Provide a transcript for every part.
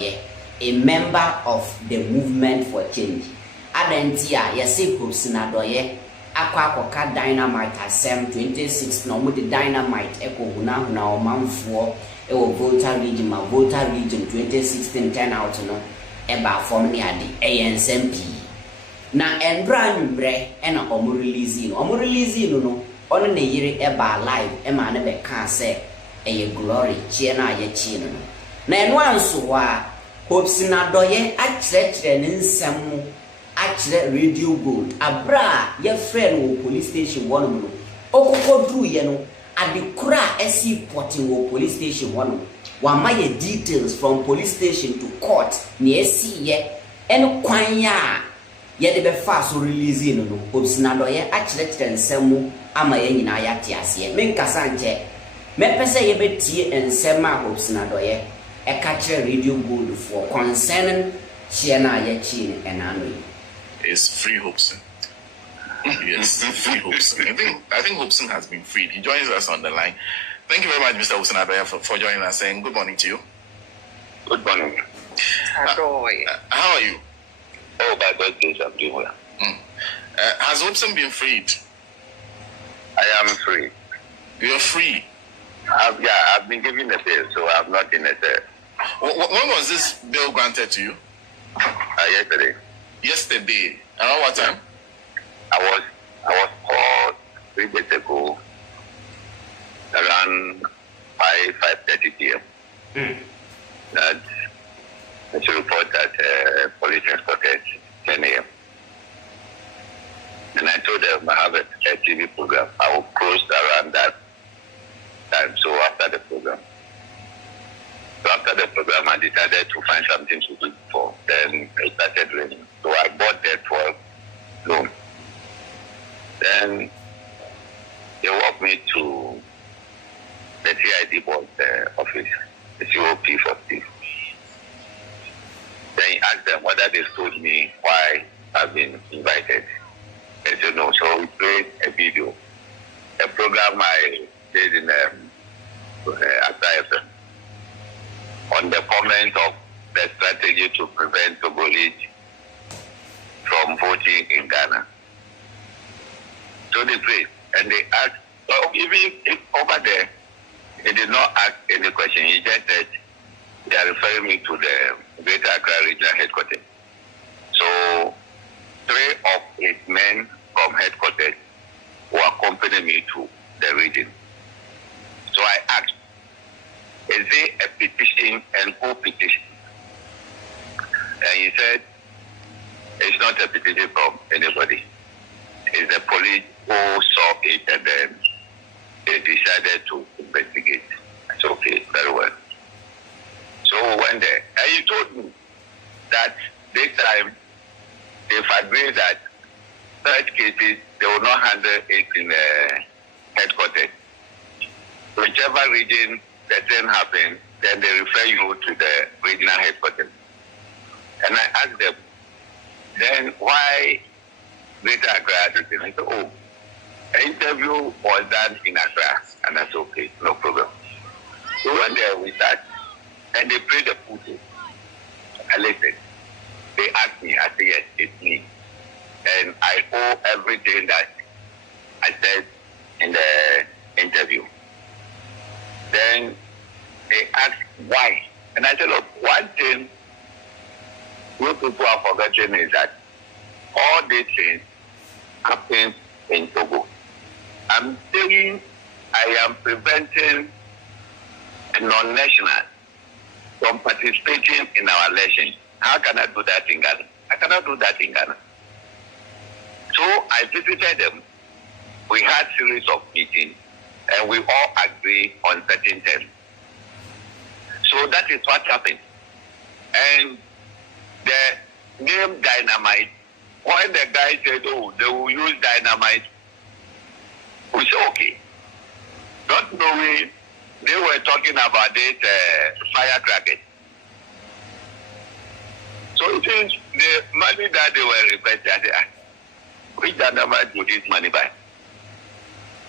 a member of the movement for change. Adentia, yesi Hopeson Adorye, akwa dynamite asem 26 no mo the dynamite eko huna omanfo e wo Volta region ma Volta region 2016 turn out no eba form ni ade ANSMP na endra nwumbre e na omo release no ono na yire eba live e ma ne be ka se eye glory chie na ye chie no na eno anso wa Hopeson Adorye akyerɛkyerɛ ne nsɛm akyerɛ radio gold abra ye friend wo police station one no okokodru ye no adekura esi porting wo police station one wa ma ye details from police station to court ne esi ye en kwan ya ye de be fa so release no Hopeson Adorye akyerɛkyerɛ nsɛm ama ye nyina ya te ase me nkasa nche me pese ye betie nsɛm a Hopeson Adorye catch radio gold for concerning Chiena Yachin and Anui. It's free Hopeson. Yes, free Hopeson. I think Hopeson has been freed. He joins us on the line. Thank you very much, Mr. Hopeson Adorye, for joining us, and good morning to you. Good morning. How are you? Oh, by God's grace, I'm doing well. Has Hopeson been freed? I am free. You are free? I've been given a bail, so I'm not in a cell. When was this bail granted to you? Yesterday. Yesterday. Around what time? I was called 3 days ago, around 5:30 p.m. That I should report that police escorted 10 a.m. And I told them I have a TV program. I will close around that time. So after the program, I decided to find something to do for. Then it started raining. So I bought the 12 room. Then they walked me to the CID board office, the COP 40. Then he asked them whether they told me why I've been invited. They said no. So we played a video, a program I did in Accra on the comment of the strategy to prevent Togolese from voting in Ghana. So they played and they asked, even if over there, they did not ask any question. He just said they are referring me to the Greater Accra Regional Headquarters. So 3 of 8 men from headquarters who accompanied me to the region. So I asked, is it a petition and who petition? And he said, it's not a petition from anybody. It's the police who saw it and then they decided to investigate. I said, okay, very well. So we went there. And he told me that this time they've agreed that such cases, they will not handle it in the headquarters. Whichever region the thing happens, then they refer you to the regional headquarters. And I asked them, then why Greater Accra? I said, oh, the interview was done in Accra. And I said, okay, no problem. So when they were with that, and they played the footage, I listened. They asked me, I said, yes, it's me. And I owe everything that I said in the interview. Then they asked why. And I said, look, one thing you people are forgetting is that all these things happen in Togo. I'm saying I am preventing a non-national from participating in our election. How can I do that in Ghana? I cannot do that in Ghana. So I visited them. We had a series of meetings. And we all agree on certain terms. So that is what happened. And the name dynamite, when the guy said, oh, they will use dynamite, we said, okay. Not knowing they were talking about this firecrackers. So it is the money that they were requesting. Which dynamite do this money buy?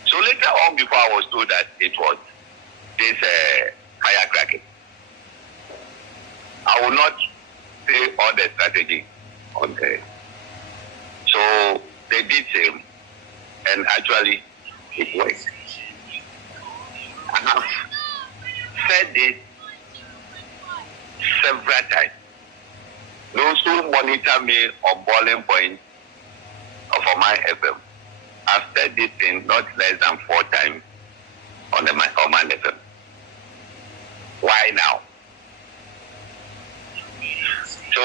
So later on, before I was told that it was this firecracker. I will not say all the strategy on there. So they did same, and actually it worked. I have said this several times. Those who monitor me on Boiling Point of my FM, I've said this thing not less than 4 times on the Command FM. Why now? So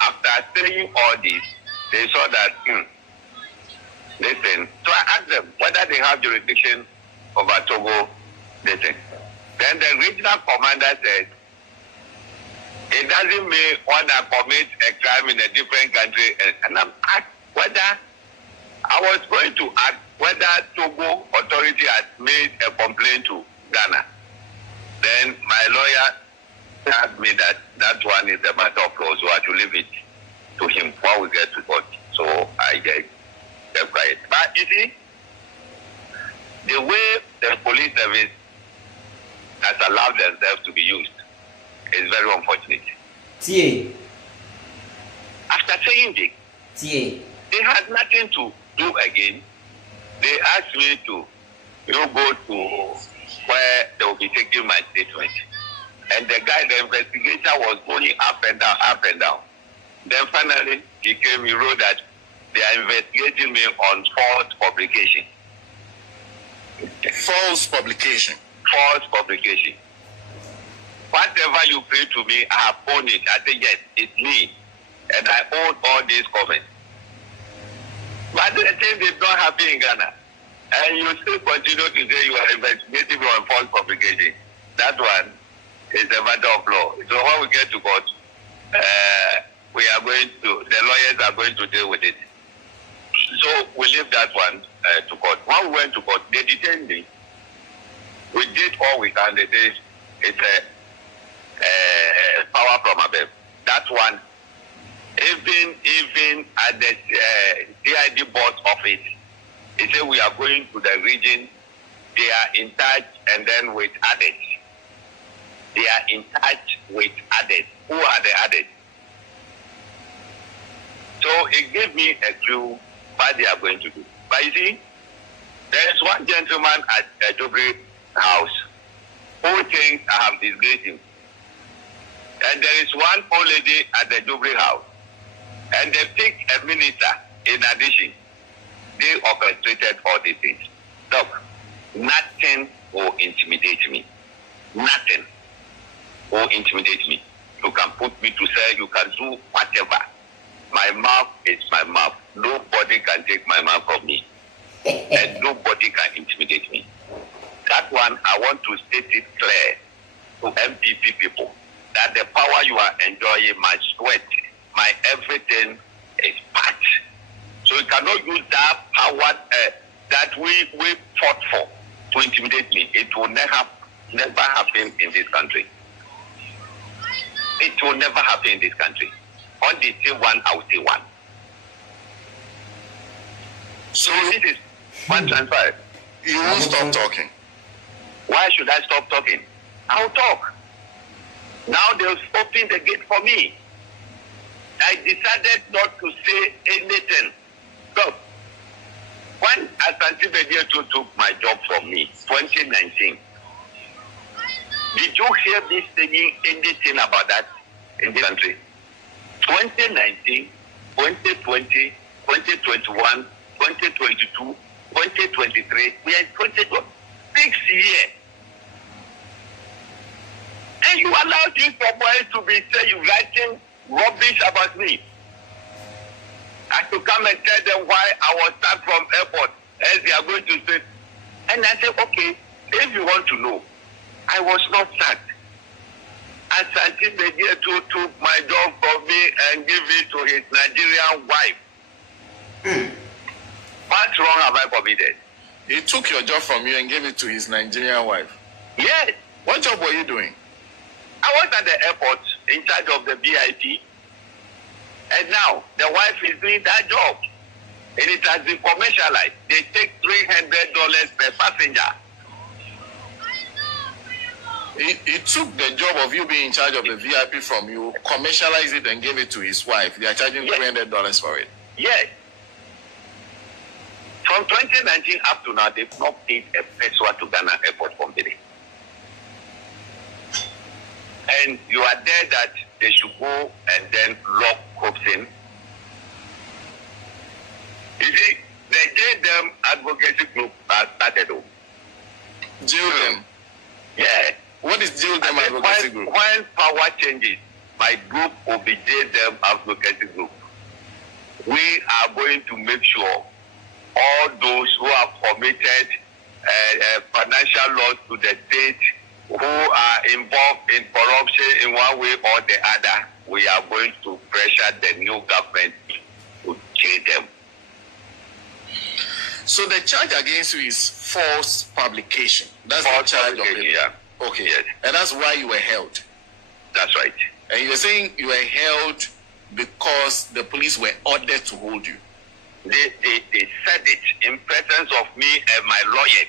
after saying all this, they saw that, listen, so I asked them whether they have jurisdiction over Togo. Listen. Then the regional commander said, it doesn't mean one that commits a crime in a different country. And I'm asked whether, I was going to ask whether Togo authority has made a complaint to Ghana. Then my lawyer told me that that one is a matter of law, so I should leave it to him while we get to court. So I get quiet. But you see, the way the police service has allowed themselves to be used is very unfortunate. Tie. After saying this, they had nothing to do again. They asked me to go to where they will be taking my statement. And the guy, the investigator, was going up and down, up and down. Then finally, he came, he wrote that they are investigating me on false publication. False publication. False publication. Whatever you pay to me, I have owned it. I say, yes, it's me. And I own all these comments. But the thing did not happen in Ghana. And you still continue to say you are investigating on false publication. That one is a matter of law. So when we get to court, we are going to, the lawyers are going to deal with it. So we leave that one to court. When we went to court, they detained me. We did all we can. They said it's a power from above. That one, even at the CID board office, they say we are going to the region. They are in touch, and then with others. They are in touch with others. Who are the others? So it gave me a clue what they are going to do. But you see, there is one gentleman at a Jobre house who thinks I have disgraced him. And there is one old lady at the Jobre house. And they picked a minister in addition. They orchestrated all these things. Look, nothing will intimidate me. Nothing will intimidate me. You can put me to cell, you can do whatever. My mouth is my mouth. Nobody can take my mouth from me. And nobody can intimidate me. That one, I want to state it clear to MPP people that the power you are enjoying, my sweat, my everything is part. So you cannot use that power that we fought for to intimidate me. It will never happen in this country. It will never happen in this country. On the say one, I will say one. So this is one transfer. You won't stop talking. Why should I stop talking? I'll talk. Now they'll open the gate for me. I decided not to say anything. Look, when Asante Bediato took my job from me, 2019, did you hear me saying anything about that in the country? 2019, 2020, 2021, 2022, 2023, we are in 2021. 6 years. And you allow these boys to be saying, writing rubbish about me. I have to come and tell them why I was sacked from airport, as they are going to say. And I said, okay, if you want to know, I was not sacked. Asante Bediato took my job from me and gave it to his Nigerian wife. What wrong have I committed? He took your job from you and gave it to his Nigerian wife. Yes. What job were you doing? I was at the airport in charge of the VIP. And now the wife is doing that job. And it has been commercialized. They take $300 per passenger. He took the job of you being in charge of the VIP from you, commercialized it, and gave it to his wife. They are charging $300 for it. Yes. From 2019 up to now, they've not paid a peso to Ghana Airport Company. And you are there that they should go and then lock Hopeson. You see, they gave them advocacy group started. Jail them. Yeah. What is jail them advocacy group? When power changes, my group will be jail them advocacy group. We are going to make sure all those who have committed financial loss to the state, who are involved in corruption in one way or the other, we are going to pressure the new government to jail them. So the charge against you is false publication. That's the charge of it. Yeah. Okay. Yes. And that's why you were held. That's right. And you're saying you were held because the police were ordered to hold you. They said it in presence of me and my lawyer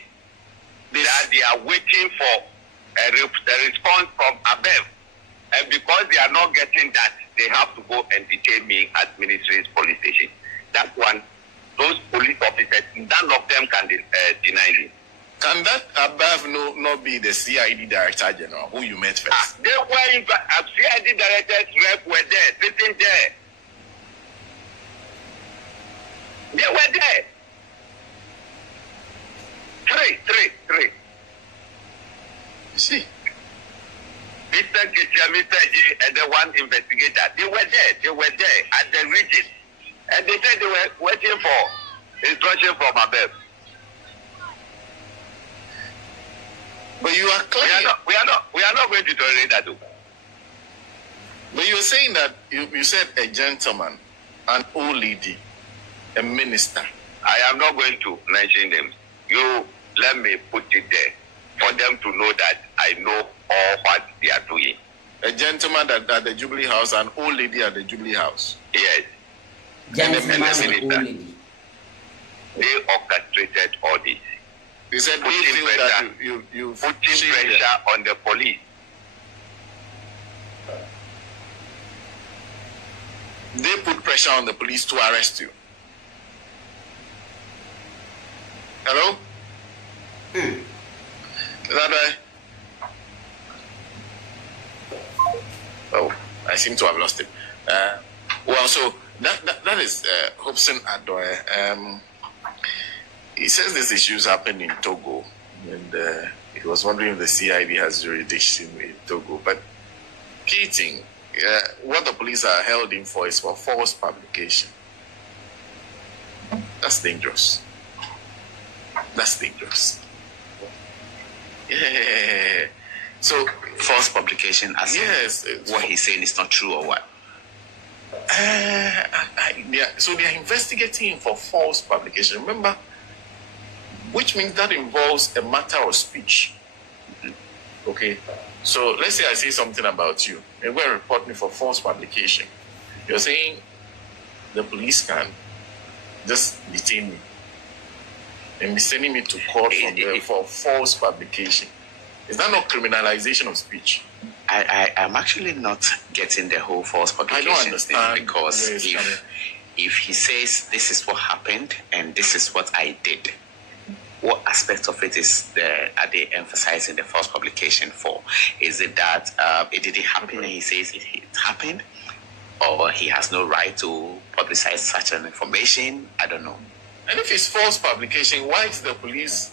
that they are waiting for a response from above. And because they are not getting that, they have to go and detain me at Ministry's police station. That one, those police officers, none of them can deny me. Can that above not be the CID Director General who you met first? They were in CID Directors rep were there, sitting there. They were there. Three. See? Mr. Gitia, Mr. J, and the one investigator, they were there at the region. And they said they were waiting for instruction from above. But you are clear. We are not going to tolerate that. But you're saying that you said a gentleman, an old lady, a minister. I am not going to mention them. You let me put it there for them to know that I know all what they are doing. A gentleman at the Jubilee House, an old lady at the Jubilee House. Yes. Gentleman and old lady. They orchestrated all this. You said they putting feel pressure, that you putting pressure on the police. They put pressure on the police to arrest you. Hello? Is that right? Oh, I seem to have lost it. Well, so that is Hopeson Adorye. He says these issues happened in Togo, and he was wondering if the CID has jurisdiction in Togo. But key thing, what the police are held in for is for false publication. That's dangerous. That's dangerous. Yeah. So false publication, as yes, what he's saying is not true or what? So they are investigating him for false publication. Remember, which means that involves a matter of speech. Okay. So let's say I say something about you, and go and report me for false publication. You're saying the police can just detain me and be sending me to court from there for false publication. Is that not criminalization of speech? I'm actually not getting the whole false publication I don't understand thing, because if he says this is what happened and this is what I did, what aspect of it are they emphasizing the false publication for? Is it that it didn't happen and he says it happened, or he has no right to publicize such an information? I don't know. And if it's false publication, why is the police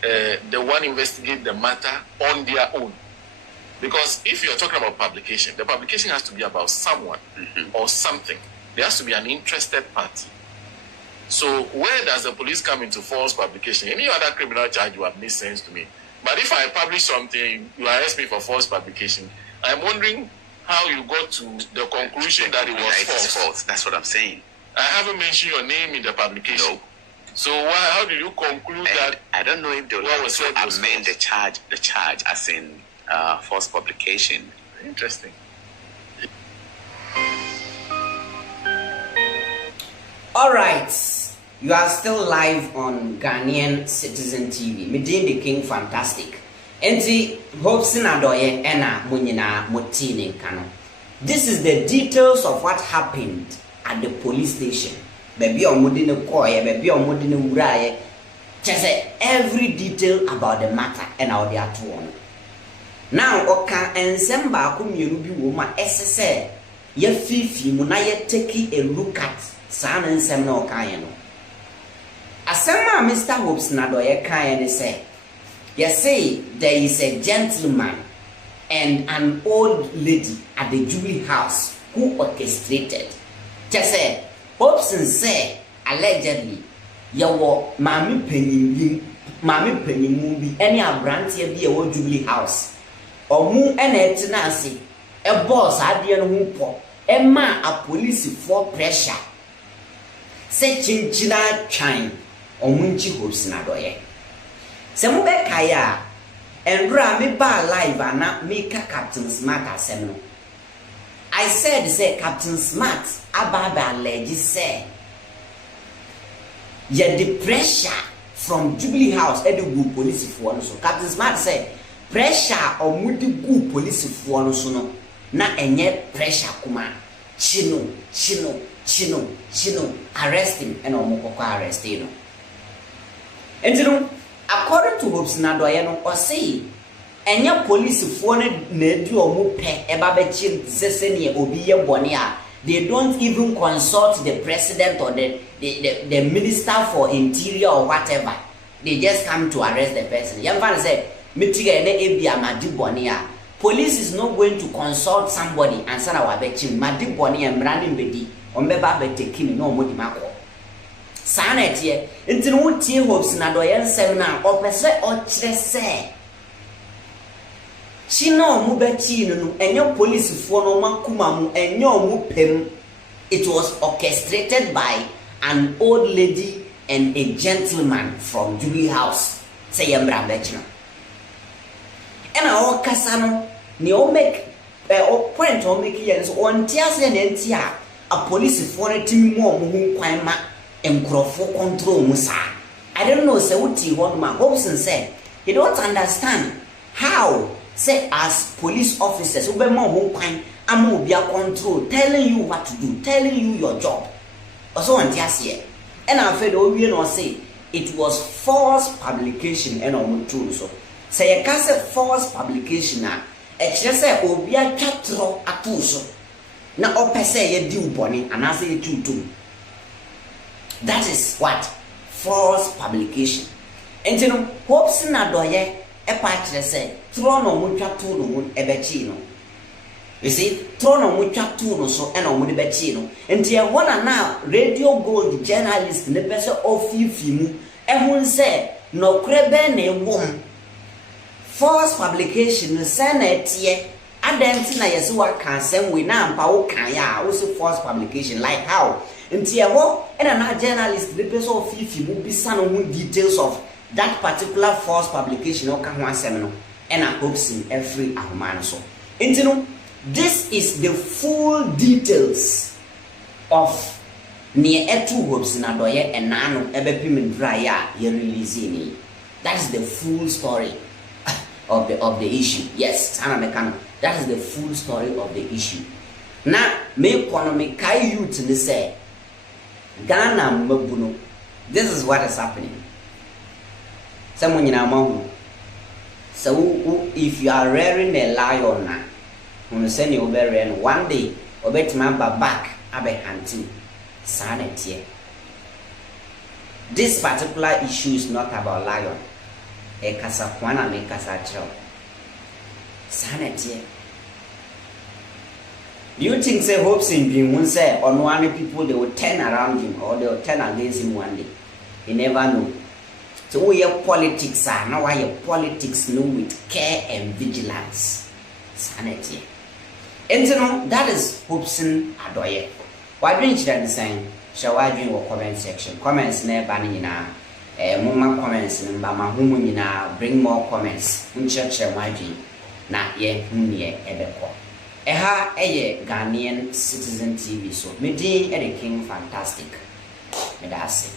the one investigate the matter on their own? Because if you're talking about publication, the publication has to be about someone or something. There has to be an interested party. So where does the police come into false publication? Any other criminal charge would have made sense to me. But if I publish something, you arrest me for false publication, I'm wondering how you got to the conclusion that it was false. That's what I'm saying. I haven't mentioned your name in the publication. No. So how did you conclude that? I don't know if they will have to amend the charge as in false publication. Interesting. All right, you are still live on Ghanaian Citizen TV. Medin the King Fantastic. Enti Hopeson Adorye ena munyina motini kano. This is the details of what happened at the police station. Baby omudi ne koye, baby omudi ne wuraye. Just every detail about the matter and how they are to on. Now oka ensem ba ko mienu bi wo ma esese ye fifi mu na ye take a look at san ensem na oka ye no. Asema Mr. Hopeson Adorye kan ye say, you say there is a gentleman and an old lady at the Jubilee House who orchestrated. Just say Hopeson say allegedly yawo mami penyin bi any abrantie bi e wo Jubilee House. Omu ena etina ase e boss ade no hu po e ma a police for pressure se chinchina twan omu nchi Hopeson Adorye se mu be kaya enra me ba live ana me ka Captain Smart asem no. I said say Captain Smart ababa allege say ye the pressure from Jubilee House e dey go police for no so. Captain Smart say pressure omudi gu police for no so no na enye pressure kuma chino arrest him and omukoko arrest him. Entino according to Hopeson Adorye no o say enye police for na edu omu pe eba be chi sesene obi ye bone a they don't even consult the president or the minister for interior or whatever. They just come to arrest the person. Young man said police is not going to consult somebody and say our betchim madi boni and branding bedi ombeba be taking no modi mako sanet ye nti no tie Hopeson Adorye nsem na opese o kire se chino mu bechi no enyo police fo no makuma mu enyo mu pem. It was orchestrated by an old lady and a gentleman from Jubilee House. Say yambra bechi no ena o kasa no ne o make o point o make yen so on tiase na ntia a police for a team mo hu kwan ma enkrofo control musa. I don't know say uti one man Hopeson said he don't understand how say as police officers we be mo hu kwan am obi a control telling you what to do, telling you your job. Also on tiase and I fed o wie no say it was false publication and on true so. Say a cassette false publication na e kire say obi a twatro atoso na opese ye di uboni anase ye tutum. That is what false publication. Enti no Hopeson Adorye e pa kire say tro no mu twato no mu e bechi no. You see tro no mu twato no so e no mu de bechi no. Enti e wona na Radio Gold journalist ne pese ofifi mu e hun say no krebe na ewom. False publication Senate adenti na yeso wa kansem we na ampa wo kan ya wo se false publication like how nti e ho ena na journalist the person of fifi mu bisa no mu details of that particular false publication o ka ho asem no ena Hopeson every ahoma so nti no this is the full details of ne etu Hopeson Adorye enano ebepim ndra ya ye release ni. That is the full story of the issue. Yes, that is the full story of the issue. Now, me economic youth they say Ghana mabuno. This is what is happening. Someone in our so if you are rearing a lion now, when you send you over one day, or bet my back abe hunting sanity. This particular issue is not about lion. E kasa kwana me kasa chiro sanity. Do you think say Hopeson bin won say on one people they will turn around him or they will turn against him one day? You never know. So we have politics now why your politics know with care and vigilance sanity. And you know that is Hopeson Adorye. Why don't you design? Shall I do your comment section? Comments never na mama comments mba mahumu nyina bring more comments nchechre mwadwi na ye hunye ebeko eha eye Ghanaian Citizen TV so me din e the King Fantastic me da ase.